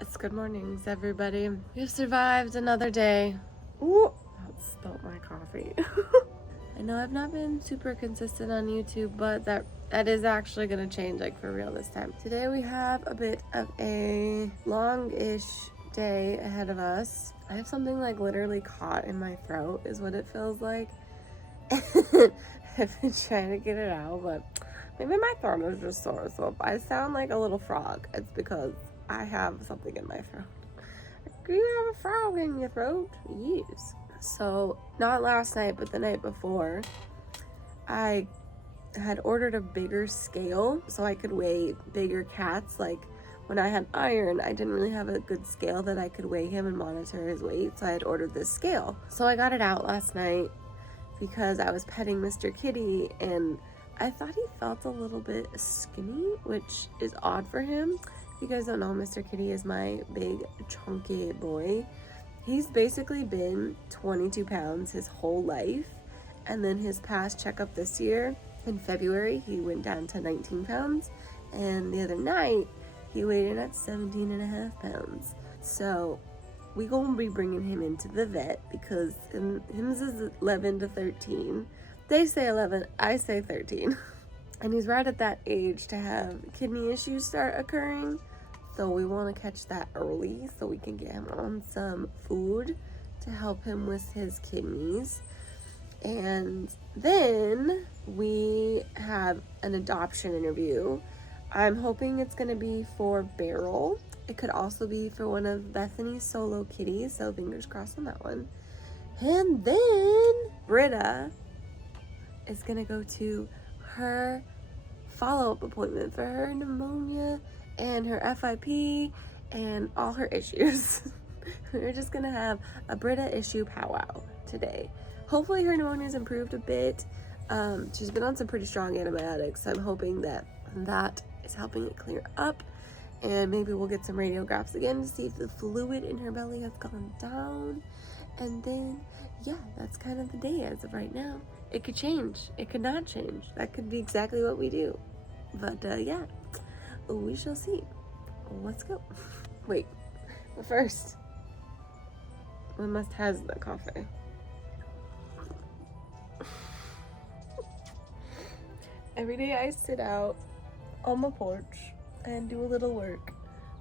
It's good mornings, everybody. We've survived another day. Ooh, that spilled my coffee. I know I've not been super consistent on YouTube, but that is actually gonna change, like, for real this time. Today we have a bit of a long-ish day ahead of us. I have something like literally caught in my throat is what it feels like. I've been trying to get it out, but maybe my throat is just sore. So if I sound like a little frog, it's because I have something in my throat. Do you have a frog in your throat? Yes. So not last night, but the night before, I had ordered a bigger scale so I could weigh bigger cats. Like when I had Iron, I didn't really have a good scale that I could weigh him and monitor his weight. So I had ordered this scale. So I got it out last night because I was petting Mr. Kitty and I thought he felt a little bit skinny, which is odd for him. If you guys don't know, Mr. Kitty is my big chunky boy. He's basically been 22 pounds his whole life. And then his past checkup this year, in February, he went down to 19 pounds. And the other night, he weighed in at 17.5 pounds. So we gonna be bringing him into the vet because him's is 11 to 13. They say 11, I say 13. And he's right at that age to have kidney issues start occurring. So we want to catch that early so we can get him on some food to help him with his kidneys. And then we have an adoption interview. I'm hoping it's going to be for Beryl. It could also be for one of Bethany's solo kitties, so fingers crossed on that one. And then Brita is going to go to her follow-up appointment for her pneumonia and her FIP and all her issues. We're just going to have a Brita issue powwow today. Hopefully her pneumonia's improved a bit. She's been on some pretty strong antibiotics, so I'm hoping that is helping it clear up. And maybe we'll get some radiographs again to see if the fluid in her belly has gone down. And then, yeah, that's kind of the day as of right now. It could change. It could not change. That could be exactly what we do. But, yeah, we shall see. Let's go. Wait, but first, we must have the coffee. Every day I sit out on the porch and do a little work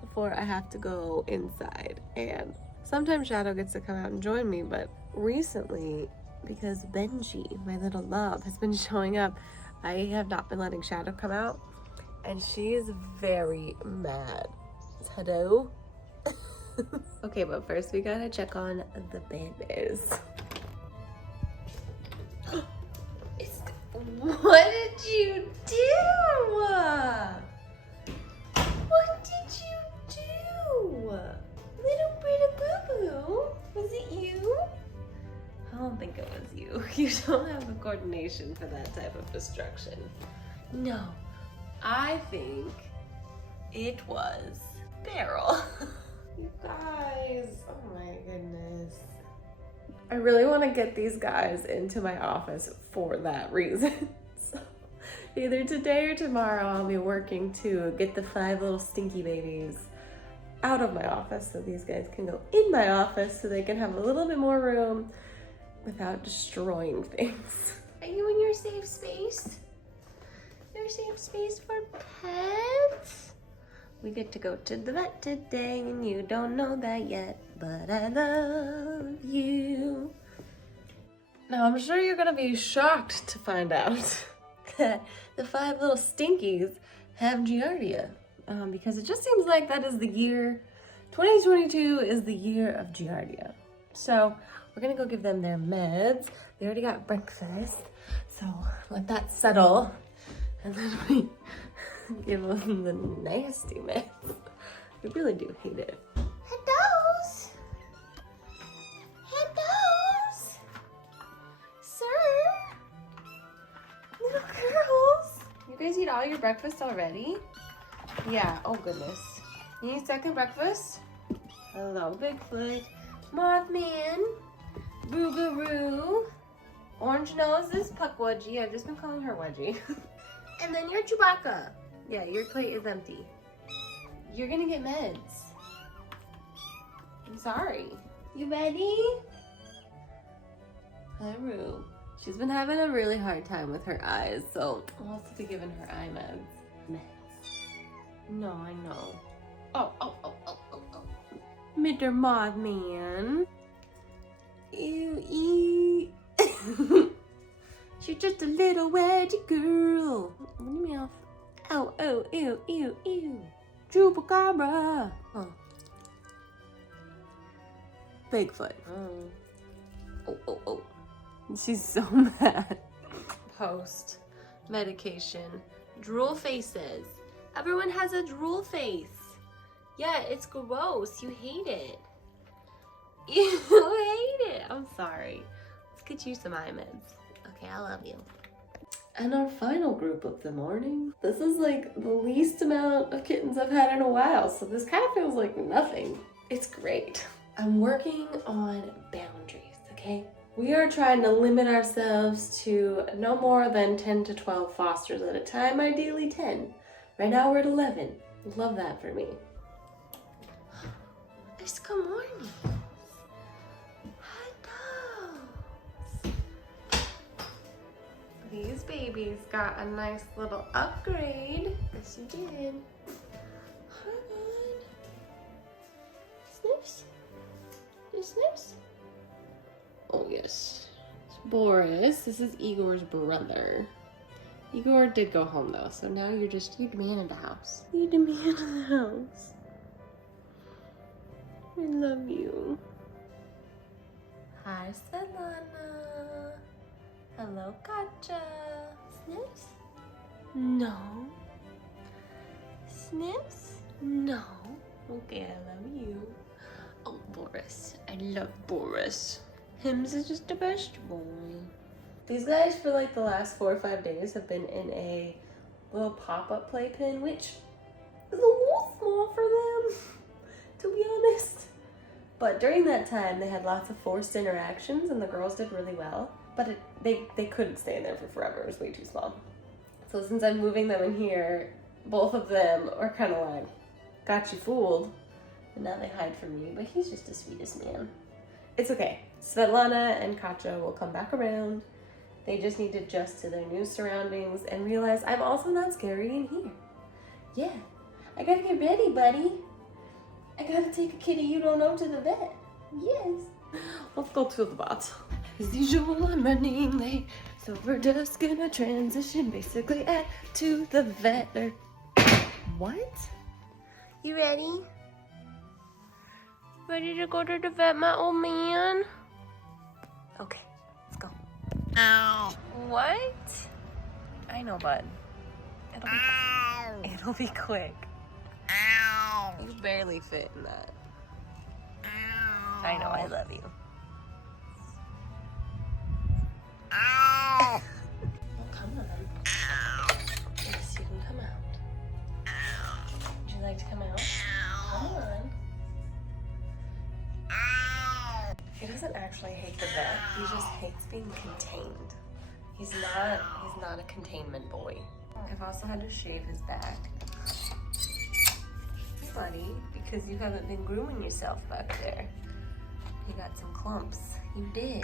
before I have to go inside. And sometimes Shadow gets to come out and join me, but recently, because Benji, my little love, has been showing up, I have not been letting Shadow come out, and she is very mad. Hello? Okay, but first we gotta check on the babies. What did you do? What did you do? Little Brita Boo-Boo? Was it you? I don't think it was you. You don't have the coordination for that type of destruction. No, I think it was Beryl. You guys, oh my goodness. I really want to get these guys into my office for that reason. So either today or tomorrow I'll be working to get the 5 little stinky babies out of my office so these guys can go in my office so they can have a little bit more room without destroying things. Are you in your safe space? Your safe space for pets? We get to go to the vet today and you don't know that yet, but I love you. Now I'm sure you're gonna be shocked to find out that the 5 little stinkies have Giardia. Because it just seems like that is the year, 2022 is the year of Giardia. So we're gonna go give them their meds. They already got breakfast, so let that settle. And then we give them the nasty meds. I really do hate it. Hellos! Hellos! Sir! Little girls! You guys eat all your breakfast already? Yeah, oh goodness. You need second breakfast? Hello, Bigfoot. Mothman. Boogaroo. Orange Nose is Puckwudgie. I've just been calling her Wedgie. And then you're Chewbacca. Yeah, your plate is empty. You're gonna get meds. I'm sorry. You ready? Hi, Rue. She's been having a really hard time with her eyes, so I'll also be giving her eye meds. No, I know. Oh. Mr. Mothman. Ew. She's just a little wedgie girl. Let me off. Oh, ew. Chupacabra. Oh. Bigfoot. Oh. She's so mad. Post medication. Drool faces. Everyone has a drool face. Yeah, it's gross. You hate it. You hate it. I'm sorry. Let's get you some eye meds. Okay, I love you. And our final group of the morning. This is like the least amount of kittens I've had in a while, so this kind of feels like nothing. It's great. I'm working on boundaries, okay? We are trying to limit ourselves to no more than 10 to 12 fosters at a time, ideally 10. Right now we're at 11. Love that for me. It's good morning. These babies got a nice little upgrade. Yes, you did. Hi, bud. Sniffs? You sniffs? Oh, yes. It's Boris. This is Igor's brother. Igor did go home, though, so now you're the man of the house. You're the man of the house. I love you. Hi, Selena. Hello, Katja. Sniffs? No. Sniffs? No. Okay, I love you. Oh, Boris. I love Boris. Hims is just the best boy. These guys, for like the last 4 or 5 days, have been in a little pop-up playpen, which is a little small for them, to be honest. But during that time, they had lots of forced interactions, and the girls did really well. But they couldn't stay in there for forever. It was way too small. So since I'm moving them in here, both of them are kind of like, got you fooled. And now they hide from me, but he's just the sweetest man. It's okay. Svetlana and Katja will come back around. They just need to adjust to their new surroundings and realize I'm also not scary in here. Yeah, I gotta get ready, buddy. I gotta take a kitty you don't know to the vet. Yes. Let's go to the vet. As usual, I'm running late, so we're just gonna transition basically to the vet. What? You ready? Ready to go to the vet, my old man? Okay, let's go. Ow. What? I know, bud. It'll be quick. Ow. You barely fit in that. Ow. I know, I love you. Ow. Well, come on. Ow. Yes, you can come out. Ow. Would you like to come out? Ow. Come on. Ow. He doesn't actually hate the vet. He just hates being contained. He's not a containment boy. I've also had to shave his back. Buddy, because you haven't been grooming yourself back there. You got some clumps. You did.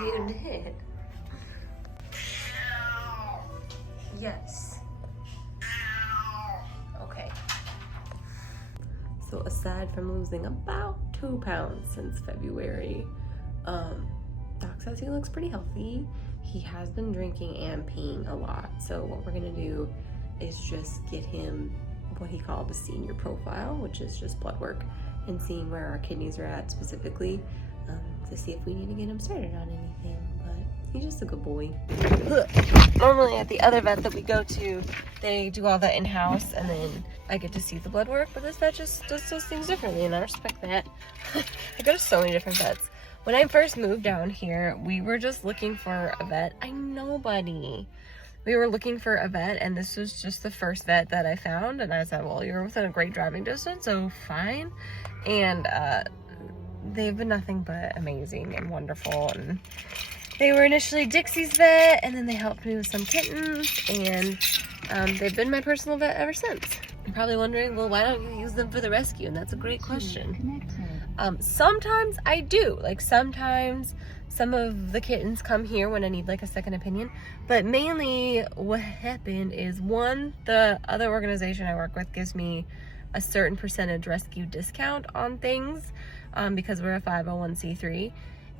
You did. Yes. Okay. So aside from losing about 2 pounds since February, Doc says he looks pretty healthy. He has been drinking and peeing a lot. So what we're gonna do is just get him what he called the senior profile, which is just blood work and seeing where our kidneys are at specifically, to see if we need to get him started on anything. But he's just a good boy. Normally at the other vet that we go to, they do all that in-house and then I get to see the blood work, but this vet just does those things differently and I respect that. I go to so many different vets. When I first moved down here, we were just looking for a vet. I know, buddy. We were looking for a vet and this was just the first vet that I found, and I said, well, you're within a great driving distance, so fine. And they've been nothing but amazing and wonderful. And they were initially Dixie's vet, and then they helped me with some kittens, and they've been my personal vet ever since. You're probably wondering, well, why don't you use them for the rescue? And that's a great question. Sometimes I do. Like sometimes some of the kittens come here when I need like a second opinion. But mainly what happened is, one, the other organization I work with gives me a certain percentage rescue discount on things because we're a 501c3.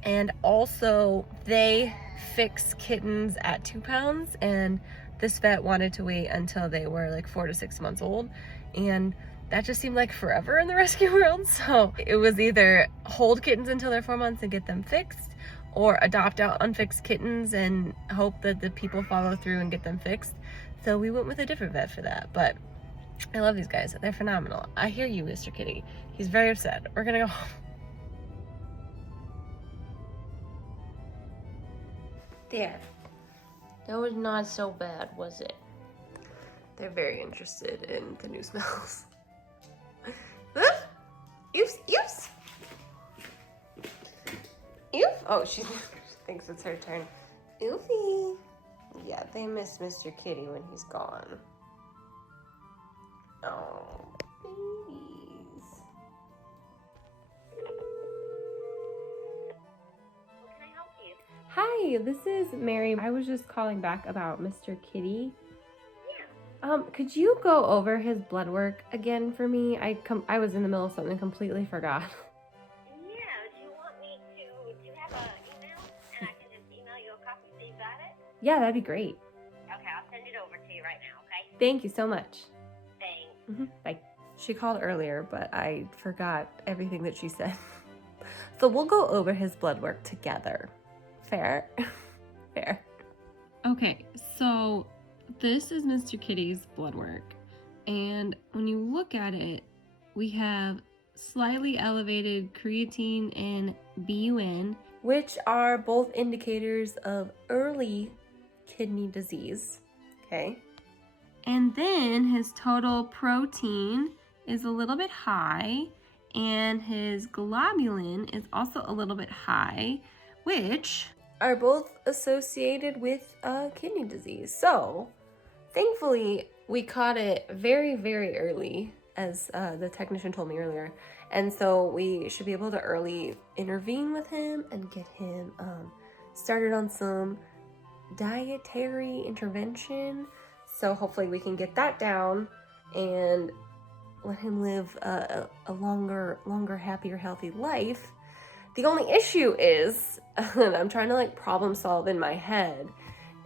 And also they fix kittens at 2 pounds, and this vet wanted to wait until they were like 4 to 6 months old. And that just seemed like forever in the rescue world. So it was either hold kittens until they're 4 months and get them fixed, or adopt out unfixed kittens and hope that the people follow through and get them fixed. So we went with a different vet for that. But I love these guys. They're phenomenal. I hear you, Mr. Kitty. He's very upset. We're gonna go home. There. That was not so bad, was it? They're very interested in the new smells. Oops, oops. Oof. Oh, she thinks it's her turn. Oofy. Yeah, they miss Mr. Kitty when he's gone. Oh, babies. What can I help you? Hi, this is Mary. I was just calling back about Mr. Kitty. Could you go over his blood work again for me? I was in the middle of something and completely forgot. Yeah, do you want me to, do you have an email? And I can just email you a copy so you got it? Yeah, that'd be great. Okay, I'll send it over to you right now, okay? Thank you so much. Thanks. Bye. She called earlier, but I forgot everything that she said. So we'll go over his blood work together. Fair? Fair. Okay, so this is Mr. Kitty's blood work. And when you look at it, we have slightly elevated creatine and BUN, which are both indicators of early kidney disease. Okay. And then his total protein is a little bit high, and his globulin is also a little bit high, which are both associated with kidney disease. So thankfully we caught it very, very early, as the technician told me earlier. And so we should be able to early intervene with him and get him started on some dietary intervention. So hopefully we can get that down and let him live a longer, happier, healthy life. The only issue is, and I'm trying to like problem solve in my head,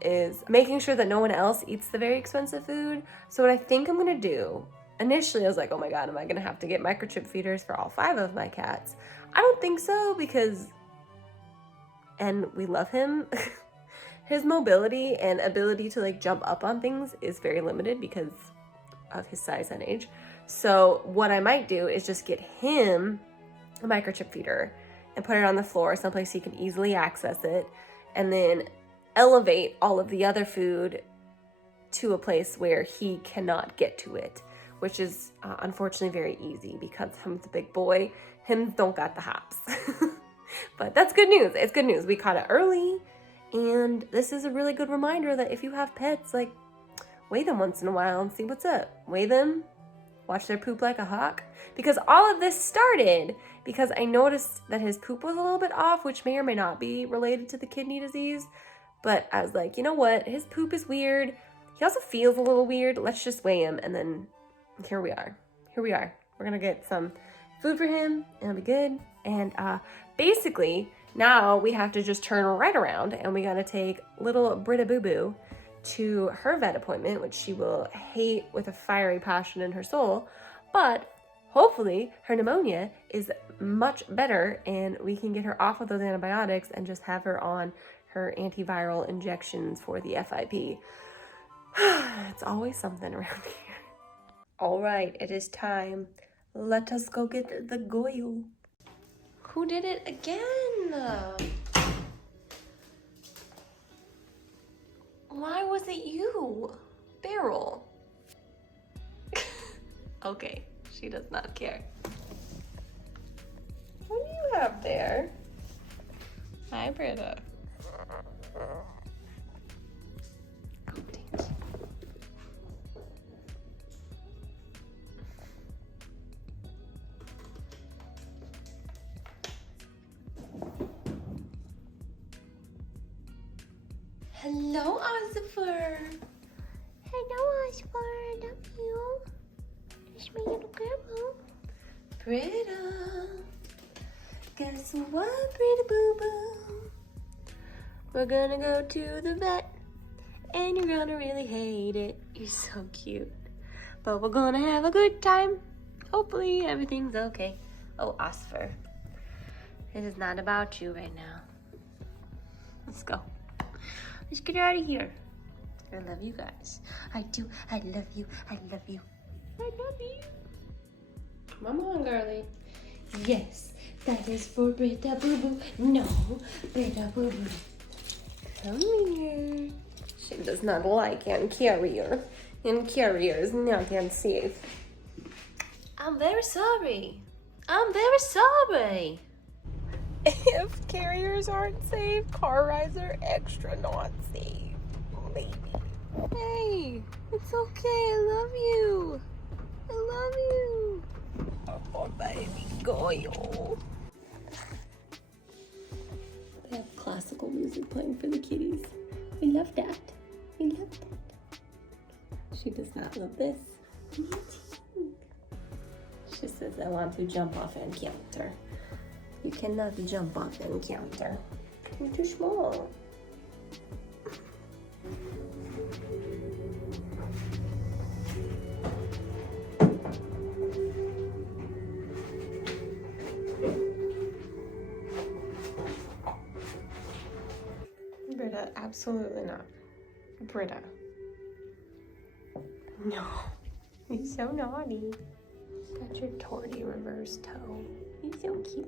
is making sure that no one else eats the very expensive food. So what I think I'm gonna do, initially I was like, oh my God, am I gonna have to get microchip feeders for all 5 of my cats? I don't think so, because, and we love him, his mobility and ability to like jump up on things is very limited because of his size and age. So what I might do is just get him a microchip feeder and put it on the floor someplace he can easily access it, and then elevate all of the other food to a place where he cannot get to it, which is unfortunately very easy because him's a big boy. Him don't got the hops. But that's good news. It's good news. We caught it early, and this is a really good reminder that if you have pets, like, weigh them once in a while and see what's up. Weigh them, watch their poop like a hawk. Because all of this started because I noticed that his poop was a little bit off, which may or may not be related to the kidney disease. But I was like, you know what? His poop is weird. He also feels a little weird. Let's just weigh him. And then here we are. Here we are. We're going to get some food for him. It'll be good. And basically, now we have to just turn right around and we got to take little Brita Boo Boo to her vet appointment, which she will hate with a fiery passion in her soul. But hopefully her pneumonia is much better and we can get her off of those antibiotics and just have her on her antiviral injections for the FIP. It's always something around here. All right, it is time. Let us go get the goyle. Who did it again? Why was it you? Beryl. Okay, she does not care. What do you have there? Hi, Brita. Oh, dang it. Hello, Oscar. Hello, Oscar. I love you. It's my little girl. Brita. Guess what, Brita Boo Boo? We're gonna go to the vet, and you're gonna really hate it. You're so cute. But we're gonna have a good time. Hopefully everything's okay. Oh, Oscar. This is not about you right now. Let's go. Let's get out of here. I love you guys. I do. I love you. I love you. I love you. Come on, girlie. Yes, that is for Brita Boo Boo. No, Brita Boo Boo. Come here. She does not like hand carrier. Hand carrier is not unsafe. I'm very sorry. I'm very sorry. If carriers aren't safe, car rides are extra not safe. Maybe. Hey, it's okay. I love you. I love you. Oh, baby girl. They have classical music playing for the kitties. We love that. We love that. She does not love this. She says, I want to jump off and counter. You cannot jump off and counter. You're too small. Brita, absolutely not. Brita. No. You're so naughty. Got your torty reverse toe. You're so cute.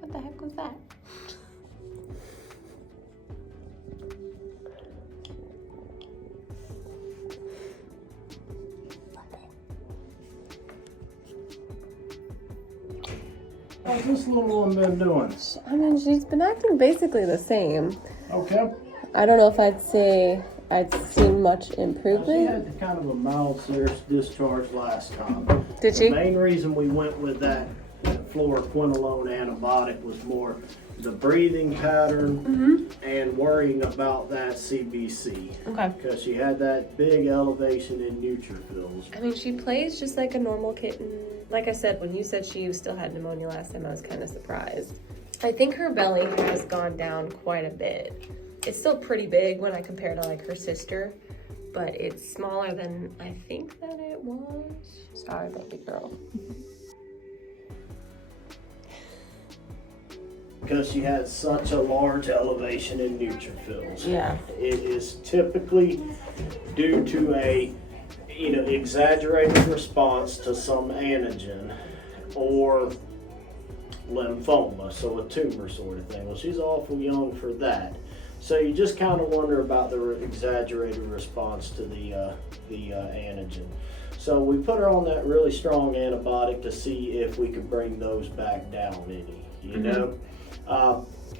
What the heck was that? How's this little one been doing? I mean, she's been acting basically the same. Okay. I don't know if I'd say I'd seen much She improvement. had kind of a mild serious discharge last time. Did she? The main reason we went with that fluoroquinolone antibiotic was more the breathing pattern and worrying about that CBC. Okay. Because she had that big elevation in neutrophils. I mean, she plays just like a normal kitten. Like I said, when you said she still had pneumonia last time, I was kind of surprised. I think her belly has gone down quite a bit. It's still pretty big when I compare to like her sister, but it's smaller than I think that it was. Sorry, baby girl. Because she had such a large elevation in neutrophils. Yeah. It is typically due to a exaggerated response to some antigen or lymphoma, so a tumor sort of thing. Well, she's awful young for that. So you just kind of wonder about the exaggerated response to the antigen. So we put her on that really strong antibiotic to see if we could bring those back down any, you know?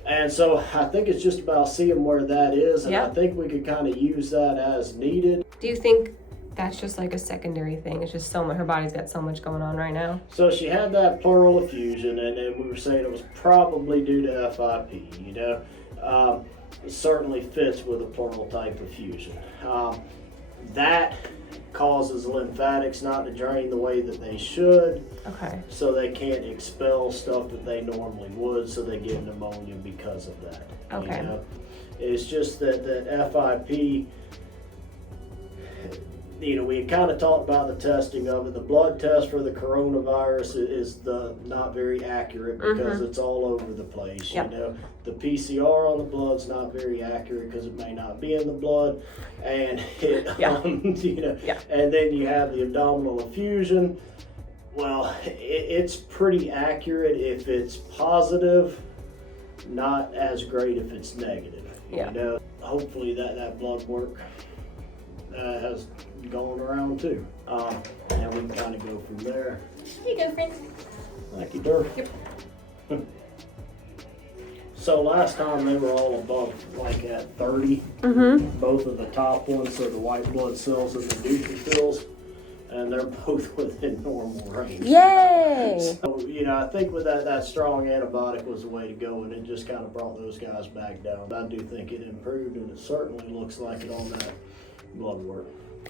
And so I think it's just about seeing where that is, and I think we could kind of use that as needed. Do you think that's just like a secondary thing? It's just her body's got so much going on right now. So she had that pleural effusion, and then we were saying it was probably due to FIP, you know? It certainly fits with a pleural type effusion. That causes lymphatics not to drain the way that they should. Okay. So they can't expel stuff that they normally would, so they get pneumonia because of that. Okay. You know? It's just that FIP, we had kind of talked about the testing of it. The blood test for the coronavirus is not very accurate because it's all over the place. Yep. You know, the PCR on the blood's not very accurate because it may not be in the blood, and it, and then you have the abdominal effusion. Well, it's pretty accurate if it's positive, not as great if it's negative. Yeah. You know, hopefully that blood work has gone around too. And we can kind of go from there. Here you go, friend. Thank you, Dirk. Yep. So last time they were all above like at 30. Both of the top ones, so the white blood cells and the neutrophils. and they're both within normal range. Yay! So, I think with that strong antibiotic was the way to go, and it just kind of brought those guys back down. I do think it improved, and it certainly looks like it on that blood work.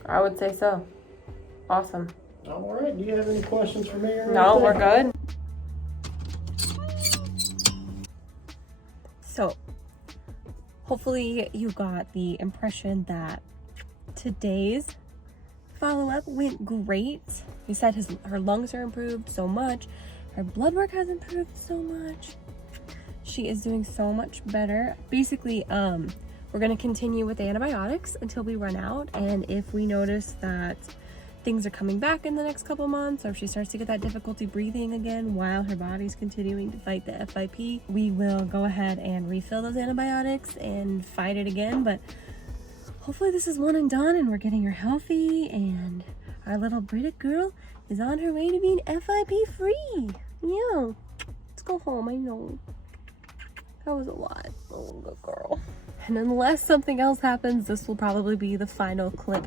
I would say so. Awesome. All right, do you have any questions for me or No, anything? we're good. So, hopefully you got the impression that today's follow-up went great. He said her lungs are improved so much. Her blood work has improved so much. She is doing so much better. Basically, we're gonna continue with antibiotics until we run out. And if we notice that things are coming back in the next couple months, or if she starts to get that difficulty breathing again while her body's continuing to fight the FIP, we will go ahead and refill those antibiotics and fight it again. But hopefully this is one and done, and we're getting her healthy, and our little Brita girl is on her way to being FIP free. Yeah, let's go home. I know that was a lot. Oh, good girl. And unless something else happens, this will probably be the final clip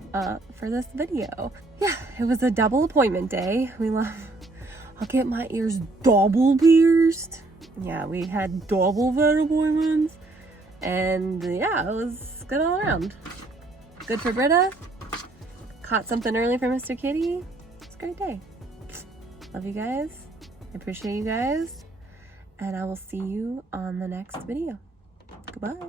for this video. Yeah, it was a double appointment day. I'll get my ears double pierced. Yeah, we had double vet appointments. And yeah, it was good all around. Good for Brita. Caught something early for Mr. Kitty. It's a great day. Love you guys. I appreciate you guys. And I will see you on the next video. Goodbye.